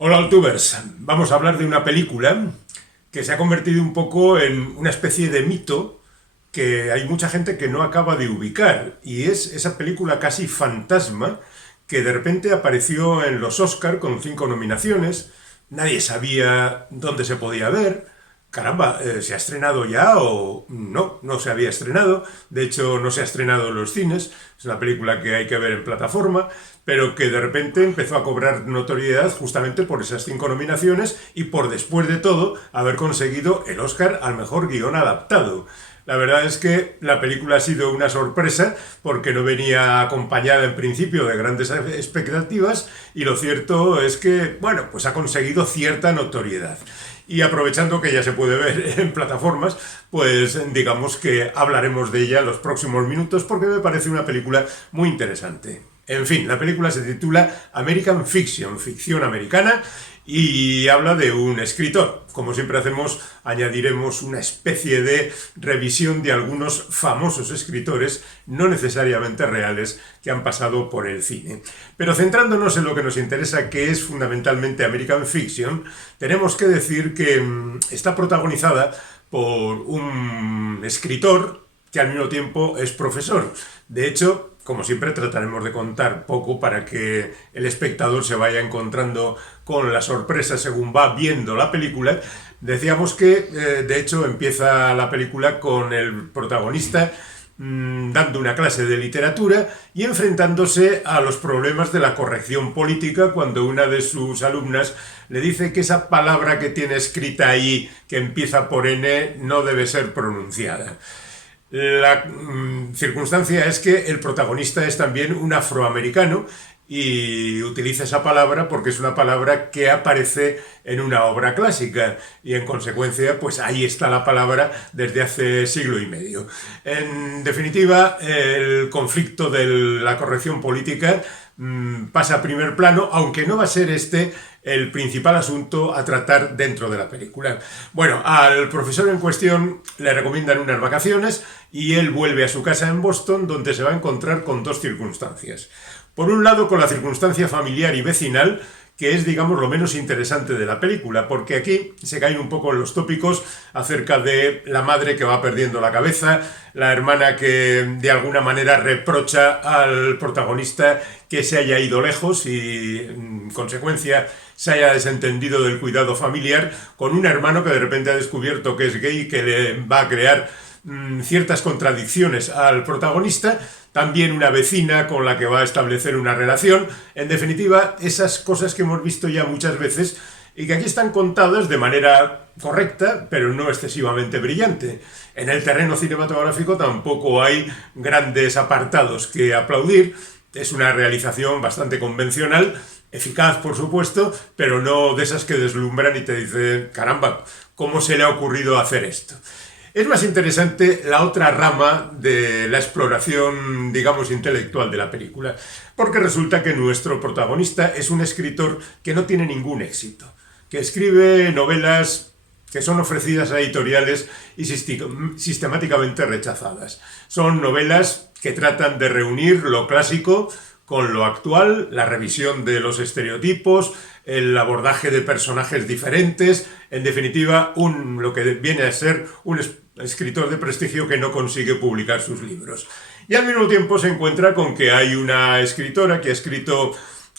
Hola, Altubers. Vamos a hablar de una película que se ha convertido un poco en una especie de mito que hay mucha gente que no acaba de ubicar. Y es esa película casi fantasma que de repente apareció en los Oscar con 5 nominaciones. Nadie sabía dónde se podía ver. Caramba, ¿se ha estrenado ya o no? No se había estrenado. De hecho, no se ha estrenado en los cines. Es una película que hay que ver en plataforma, pero que de repente empezó a cobrar notoriedad justamente por esas 5 nominaciones y por, después de todo, haber conseguido el Oscar al mejor guión adaptado. La verdad es que la película ha sido una sorpresa porque no venía acompañada en principio de grandes expectativas, y lo cierto es que, bueno, pues ha conseguido cierta notoriedad. Y aprovechando que ya se puede ver en plataformas, pues digamos que hablaremos de ella en los próximos minutos porque me parece una película muy interesante. En fin, la película se titula American Fiction, ficción americana, y habla de un escritor. Como siempre hacemos, añadiremos una especie de revisión de algunos famosos escritores, no necesariamente reales, que han pasado por el cine. Pero centrándonos en lo que nos interesa, que es fundamentalmente American Fiction, tenemos que decir que está protagonizada por un escritor que al mismo tiempo es profesor. De hecho, como siempre, trataremos de contar poco para que el espectador se vaya encontrando con la sorpresa según va viendo la película. Decíamos que, de hecho, empieza la película con el protagonista dando una clase de literatura y enfrentándose a los problemas de la corrección política cuando una de sus alumnas le dice que esa palabra que tiene escrita ahí, que empieza por N, no debe ser pronunciada. La circunstancia es que el protagonista es también un afroamericano y utiliza esa palabra porque es una palabra que aparece en una obra clásica y en consecuencia pues ahí está la palabra desde hace siglo y medio. En definitiva, el conflicto de la corrección política pasa a primer plano, aunque no va a ser este el principal asunto a tratar dentro de la película. Bueno, al profesor en cuestión le recomiendan unas vacaciones y él vuelve a su casa en Boston, donde se va a encontrar con dos circunstancias. Por un lado, con la circunstancia familiar y vecinal, que es, digamos, lo menos interesante de la película, porque aquí se caen un poco los tópicos acerca de la madre que va perdiendo la cabeza, la hermana que de alguna manera reprocha al protagonista que se haya ido lejos y, en consecuencia, se haya desentendido del cuidado familiar, con un hermano que de repente ha descubierto que es gay y que le va a crear ciertas contradicciones al protagonista, también una vecina con la que va a establecer una relación. En definitiva, esas cosas que hemos visto ya muchas veces y que aquí están contadas de manera correcta, pero no excesivamente brillante. En el terreno cinematográfico tampoco hay grandes apartados que aplaudir. Es una realización bastante convencional, eficaz por supuesto, pero no de esas que deslumbran y te dicen, caramba, ¿cómo se le ha ocurrido hacer esto? Es más interesante la otra rama de la exploración, digamos, intelectual de la película, porque resulta que nuestro protagonista es un escritor que no tiene ningún éxito, que escribe novelas que son ofrecidas a editoriales y sistemáticamente rechazadas. Son novelas que tratan de reunir lo clásico con lo actual, la revisión de los estereotipos, el abordaje de personajes diferentes, en definitiva, lo que viene a ser un escritor de prestigio que no consigue publicar sus libros. Y al mismo tiempo se encuentra con que hay una escritora que ha escrito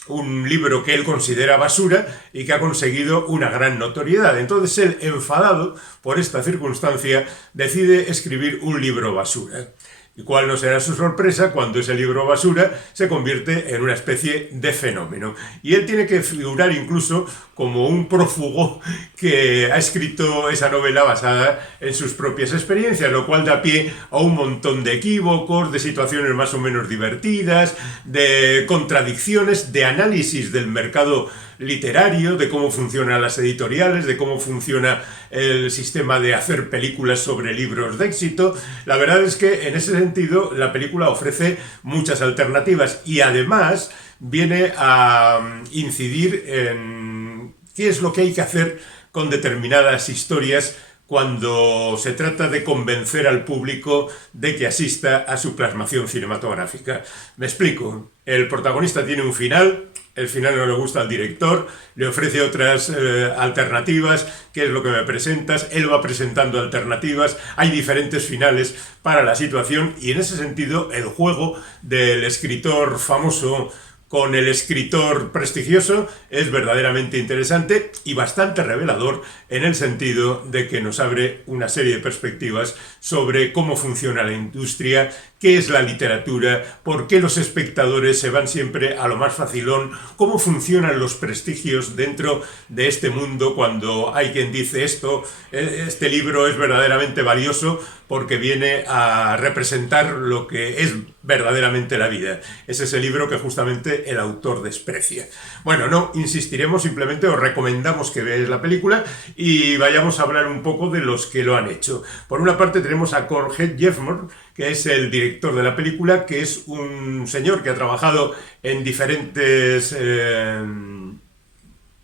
un libro que él considera basura y que ha conseguido una gran notoriedad. Entonces él, enfadado por esta circunstancia, decide escribir un libro basura. ¿Y cuál no será su sorpresa cuando ese libro basura se convierte en una especie de fenómeno? Y él tiene que figurar incluso como un prófugo que ha escrito esa novela basada en sus propias experiencias, lo cual da pie a un montón de equívocos, de situaciones más o menos divertidas, de contradicciones, de análisis del mercado literario, de cómo funcionan las editoriales, de cómo funciona el sistema de hacer películas sobre libros de éxito. La verdad es que en ese sentido la película ofrece muchas alternativas y además viene a incidir en qué es lo que hay que hacer con determinadas historias cuando se trata de convencer al público de que asista a su plasmación cinematográfica. Me explico. El protagonista tiene un final, el final no le gusta al director, le ofrece otras alternativas, qué es lo que me presentas, él va presentando alternativas, hay diferentes finales para la situación y en ese sentido el juego del escritor famoso con el escritor prestigioso es verdaderamente interesante y bastante revelador en el sentido de que nos abre una serie de perspectivas sobre cómo funciona la industria, qué es la literatura, por qué los espectadores se van siempre a lo más facilón, cómo funcionan los prestigios dentro de este mundo cuando hay quien dice este libro es verdaderamente valioso porque viene a representar lo que es verdaderamente la vida. Es ese libro que justamente el autor desprecia. Bueno, no insistiremos, simplemente os recomendamos que veáis la película y vayamos a hablar un poco de los que lo han hecho. Por una parte tenemos a Courtney Jeffmore, que es el director de la película, que es un señor que ha trabajado en diferentes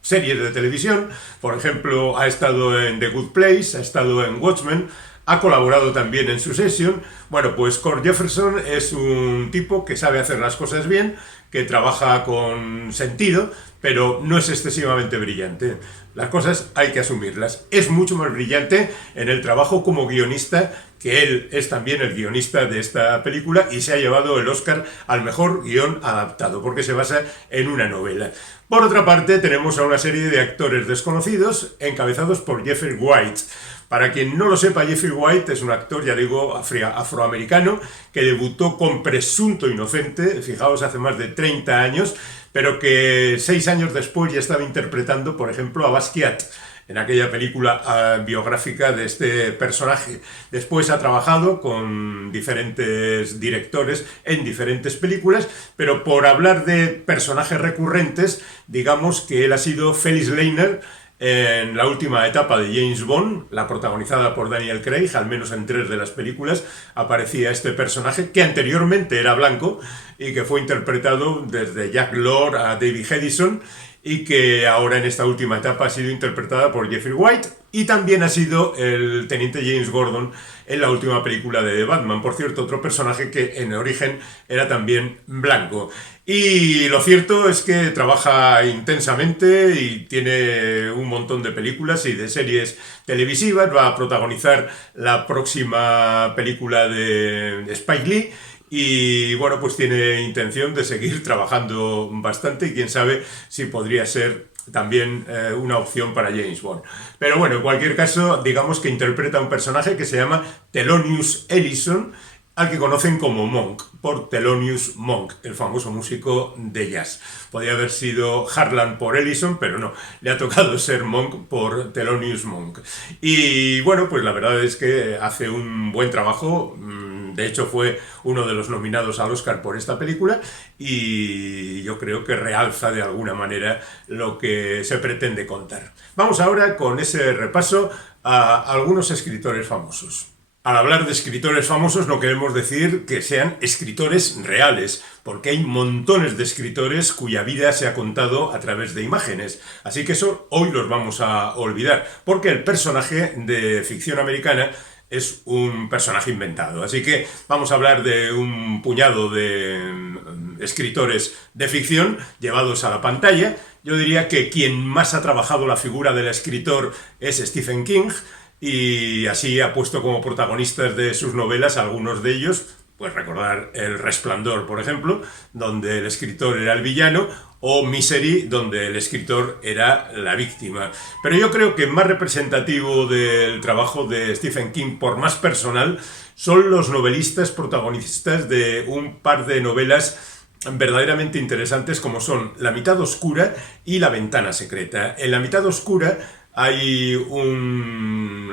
series de televisión. Por ejemplo, ha estado en The Good Place, ha estado en Watchmen, ha colaborado también en Succession. Bueno, pues Cord Jefferson es un tipo que sabe hacer las cosas bien, que trabaja con sentido, pero no es excesivamente brillante. Las cosas hay que asumirlas. Es mucho más brillante en el trabajo como guionista, que él es también el guionista de esta película y se ha llevado el Oscar al mejor guión adaptado, porque se basa en una novela. Por otra parte, tenemos a una serie de actores desconocidos, encabezados por Jeffrey White. Para quien no lo sepa, Jeffrey White es un actor, ya digo, afroamericano, que debutó con Presunto Inocente, fijaos, hace más de 30 años, pero que 6 años después ya estaba interpretando, por ejemplo, a Basquiat, en aquella película biográfica de este personaje. Después ha trabajado con diferentes directores en diferentes películas, pero por hablar de personajes recurrentes, digamos que él ha sido Felix Leiter en la última etapa de James Bond, la protagonizada por Daniel Craig. Al menos en 3 de las películas aparecía este personaje, que anteriormente era blanco y que fue interpretado desde Jack Lord a David Hedison, y que ahora en esta última etapa ha sido interpretada por Jeffrey White, y también ha sido el teniente James Gordon en la última película de Batman. Por cierto, otro personaje que en origen era también blanco. Y lo cierto es que trabaja intensamente y tiene un montón de películas y de series televisivas. Va a protagonizar la próxima película de Spike Lee. Y bueno, pues tiene intención de seguir trabajando bastante y quién sabe si podría ser también una opción para James Bond. Pero bueno, en cualquier caso, digamos que interpreta a un personaje que se llama Thelonious Ellison, al que conocen como Monk, por Thelonious Monk, el famoso músico de jazz. Podría haber sido Harlan por Ellison, pero no, le ha tocado ser Monk por Thelonious Monk. Y bueno, pues la verdad es que hace un buen trabajo. De hecho, fue uno de los nominados al Oscar por esta película y yo creo que realza de alguna manera lo que se pretende contar. Vamos ahora con ese repaso a algunos escritores famosos. Al hablar de escritores famosos no queremos decir que sean escritores reales, porque hay montones de escritores cuya vida se ha contado a través de imágenes. Así que eso hoy los vamos a olvidar, porque el personaje de ficción americana es un personaje inventado. Así que vamos a hablar de un puñado de escritores de ficción llevados a la pantalla. Yo diría que quien más ha trabajado la figura del escritor es Stephen King, y así ha puesto como protagonistas de sus novelas algunos de ellos. Pues recordar El Resplandor, por ejemplo, donde el escritor era el villano, o Misery, donde el escritor era la víctima. Pero yo creo que más representativo del trabajo de Stephen King, por más personal, son los novelistas protagonistas de un par de novelas verdaderamente interesantes, como son La mitad oscura y La ventana secreta. En La mitad oscura hay un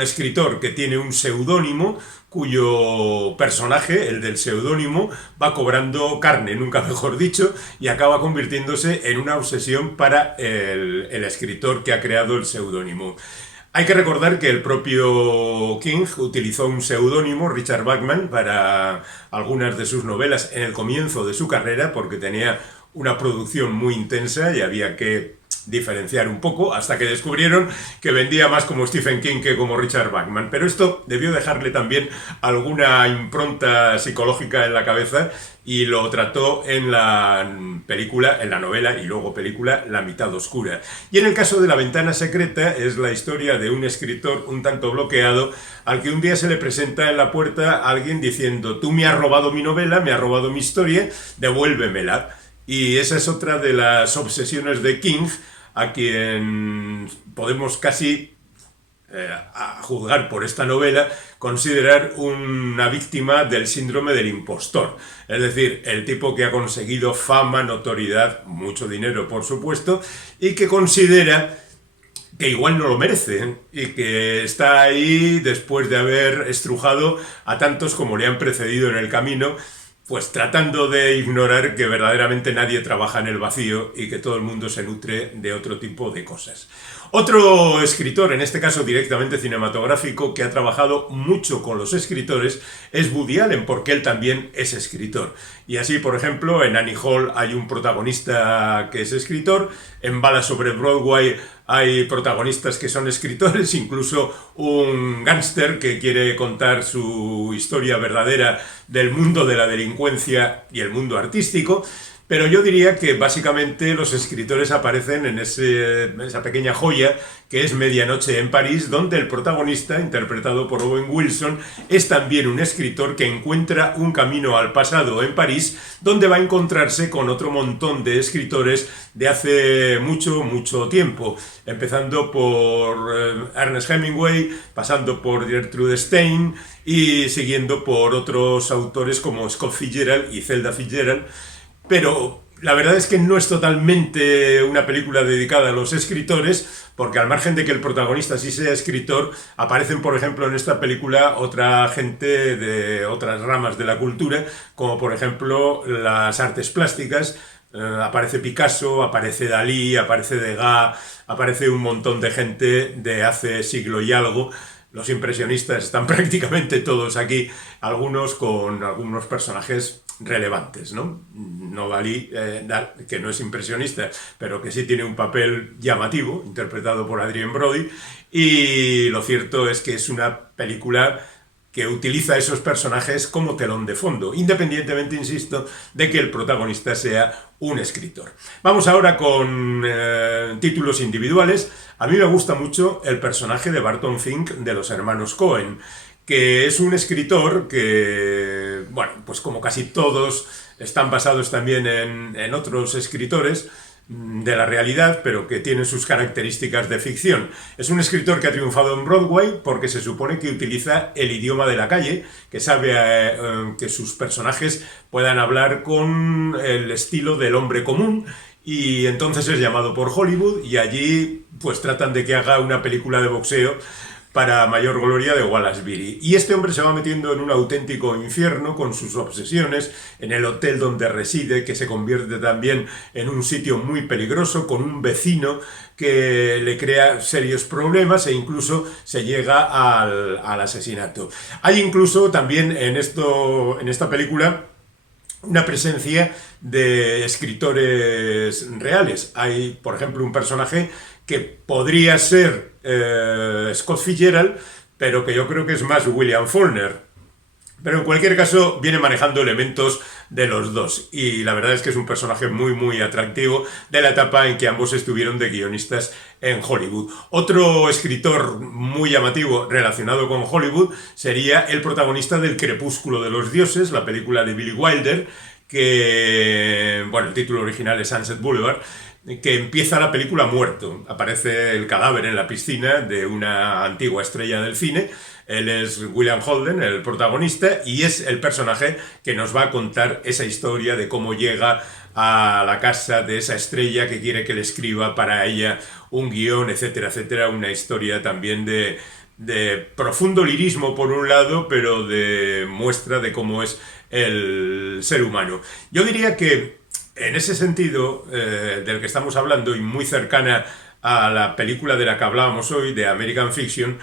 escritor que tiene un seudónimo cuyo personaje, el del seudónimo, va cobrando carne, nunca mejor dicho, y acaba convirtiéndose en una obsesión para el escritor que ha creado el seudónimo. Hay que recordar que el propio King utilizó un seudónimo, Richard Bachman, para algunas de sus novelas en el comienzo de su carrera, porque tenía una producción muy intensa y había que diferenciar un poco hasta que descubrieron que vendía más como Stephen King que como Richard Bachman. Pero esto debió dejarle también alguna impronta psicológica en la cabeza y lo trató en la película, en la novela y luego película La mitad oscura. Y en el caso de La ventana secreta es la historia de un escritor un tanto bloqueado al que un día se le presenta en la puerta alguien diciendo: tú me has robado mi novela, me has robado mi historia, devuélvemela. Y esa es otra de las obsesiones de King, a quien podemos casi, a juzgar por esta novela, considerar una víctima del síndrome del impostor. Es decir, el tipo que ha conseguido fama, notoriedad, mucho dinero por supuesto, y que considera que igual no lo merece y que está ahí después de haber estrujado a tantos como le han precedido en el camino, pues tratando de ignorar que verdaderamente nadie trabaja en el vacío y que todo el mundo se nutre de otro tipo de cosas. Otro escritor, en este caso directamente cinematográfico, que ha trabajado mucho con los escritores es Woody Allen, porque él también es escritor. Y así, por ejemplo, en Annie Hall hay un protagonista que es escritor, en Balas sobre Broadway hay protagonistas que son escritores, incluso un gángster que quiere contar su historia verdadera del mundo de la delincuencia y el mundo artístico. Pero yo diría que básicamente los escritores aparecen en esa pequeña joya que es Medianoche en París, donde el protagonista, interpretado por Owen Wilson, es también un escritor que encuentra un camino al pasado en París, donde va a encontrarse con otro montón de escritores de hace mucho, mucho tiempo, empezando por Ernest Hemingway, pasando por Gertrude Stein y siguiendo por otros autores como Scott Fitzgerald y Zelda Fitzgerald. Pero la verdad es que no es totalmente una película dedicada a los escritores, porque al margen de que el protagonista sí sea escritor, aparecen, por ejemplo, en esta película otra gente de otras ramas de la cultura, como por ejemplo las artes plásticas. Aparece Picasso, aparece Dalí, aparece Degas, aparece un montón de gente de hace siglo y algo. Los impresionistas están prácticamente todos aquí, algunos con algunos personajes relevantes, ¿no? No Dalí, que no es impresionista, pero que sí tiene un papel llamativo, interpretado por Adrien Brody, y lo cierto es que es una película que utiliza esos personajes como telón de fondo, independientemente, insisto, de que el protagonista sea un escritor. Vamos ahora con títulos individuales. A mí me gusta mucho el personaje de Barton Fink de los hermanos Coen, que es un escritor que, bueno, pues como casi todos, están basados también en otros escritores de la realidad, pero que tienen sus características de ficción. Es un escritor que ha triunfado en Broadway porque se supone que utiliza el idioma de la calle, que sabe que sus personajes puedan hablar con el estilo del hombre común, y entonces es llamado por Hollywood y allí pues tratan de que haga una película de boxeo para mayor gloria de Wallace Beery. Y este hombre se va metiendo en un auténtico infierno con sus obsesiones, en el hotel donde reside, que se convierte también en un sitio muy peligroso, con un vecino que le crea serios problemas e incluso se llega al asesinato. Hay incluso también en esta película una presencia de escritores reales. Hay, por ejemplo, un personaje que podría ser Scott Fitzgerald, pero que yo creo que es más William Faulkner. Pero en cualquier caso viene manejando elementos de los dos, y la verdad es que es un personaje muy muy atractivo de la etapa en que ambos estuvieron de guionistas en Hollywood. Otro escritor muy llamativo relacionado con Hollywood sería el protagonista del Crepúsculo de los Dioses, la película de Billy Wilder, que, bueno, el título original es Sunset Boulevard, que empieza la película muerto. Aparece el cadáver en la piscina de una antigua estrella del cine. Él es William Holden, el protagonista, y es el personaje que nos va a contar esa historia de cómo llega a la casa de esa estrella que quiere que le escriba para ella un guión, etcétera, etcétera. Una historia también de profundo lirismo por un lado, pero de muestra de cómo es el ser humano. Yo diría que en ese sentido del que estamos hablando, y muy cercana a la película de la que hablábamos hoy, de American Fiction,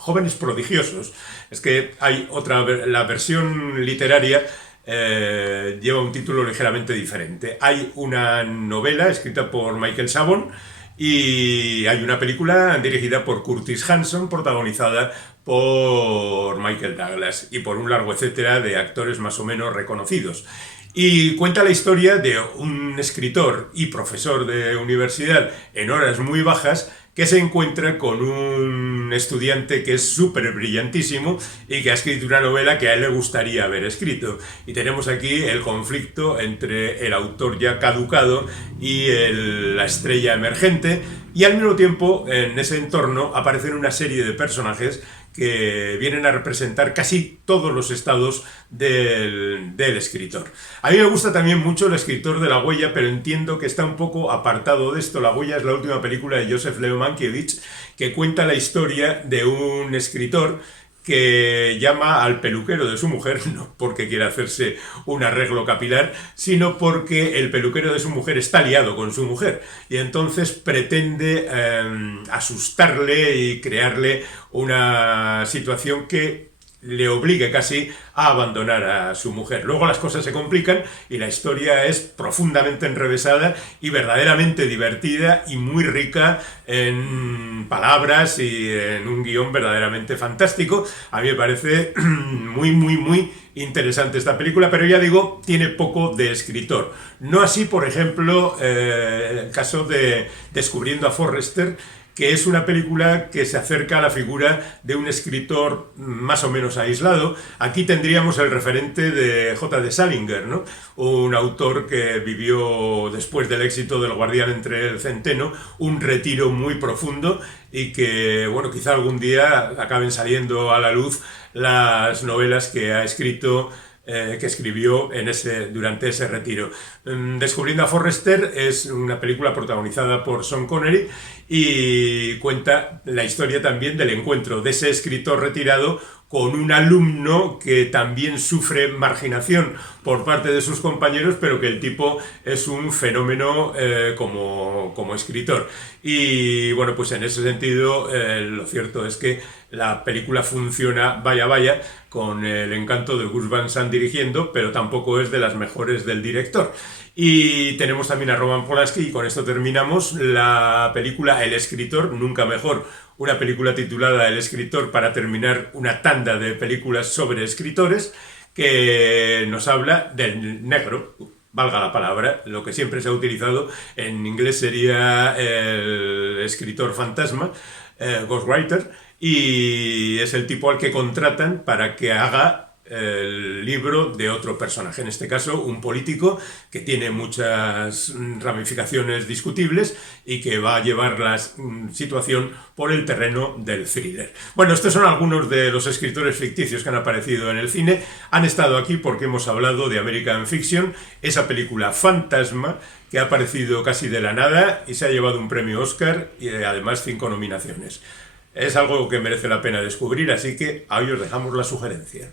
Jóvenes prodigiosos. Es que hay otra, la versión literaria lleva un título ligeramente diferente. Hay una novela escrita por Michael Chabon y hay una película dirigida por Curtis Hanson, protagonizada por Michael Douglas y por un largo etcétera de actores más o menos reconocidos. Y cuenta la historia de un escritor y profesor de universidad en horas muy bajas que se encuentra con un estudiante que es súper brillantísimo y que ha escrito una novela que a él le gustaría haber escrito. Y tenemos aquí el conflicto entre el autor ya caducado y la estrella emergente, y al mismo tiempo en ese entorno aparecen una serie de personajes que vienen a representar casi todos los estados del escritor. A mí me gusta también mucho El escritor de La huella, pero entiendo que está un poco apartado de esto. La huella es la última película de Joseph Leo Mankiewicz, que cuenta la historia de un escritor que llama al peluquero de su mujer, no porque quiera hacerse un arreglo capilar, sino porque el peluquero de su mujer está liado con su mujer y entonces pretende asustarle y crearle una situación que le obligue casi a abandonar a su mujer. Luego las cosas se complican y la historia es profundamente enrevesada y verdaderamente divertida y muy rica en palabras y en un guión verdaderamente fantástico. A mí me parece muy interesante esta película, pero ya digo, tiene poco de escritor. No así, por ejemplo, el caso de Descubriendo a Forrester, que es una película que se acerca a la figura de un escritor más o menos aislado. Aquí tendríamos el referente de J.D. Salinger, ¿no? Un autor que vivió, después del éxito del Guardián entre el Centeno, un retiro muy profundo y que, bueno, quizá algún día acaben saliendo a la luz las novelas que ha escrito, que escribió durante ese retiro. Descubriendo a Forrester es una película protagonizada por Sean Connery y cuenta la historia también del encuentro de ese escritor retirado con un alumno que también sufre marginación por parte de sus compañeros, pero que el tipo es un fenómeno como escritor. Y bueno, pues en ese sentido, lo cierto es que la película funciona, vaya, con el encanto de Gus Van Sant dirigiendo, pero tampoco es de las mejores del director. Y tenemos también a Roman Polanski, y con esto terminamos la película El escritor, nunca mejor, una película titulada El escritor para terminar una tanda de películas sobre escritores, que nos habla del negro, valga la palabra, lo que siempre se ha utilizado, en inglés sería el escritor fantasma, ghostwriter, y es el tipo al que contratan para que haga el libro de otro personaje, en este caso un político que tiene muchas ramificaciones discutibles y que va a llevar la situación por el terreno del thriller. Bueno, estos son algunos de los escritores ficticios que han aparecido en el cine. Han estado aquí porque hemos hablado de American Fiction, esa película fantasma que ha aparecido casi de la nada y se ha llevado un premio Oscar y además 5 nominaciones. Es algo que merece la pena descubrir, así que ahí os dejamos la sugerencia.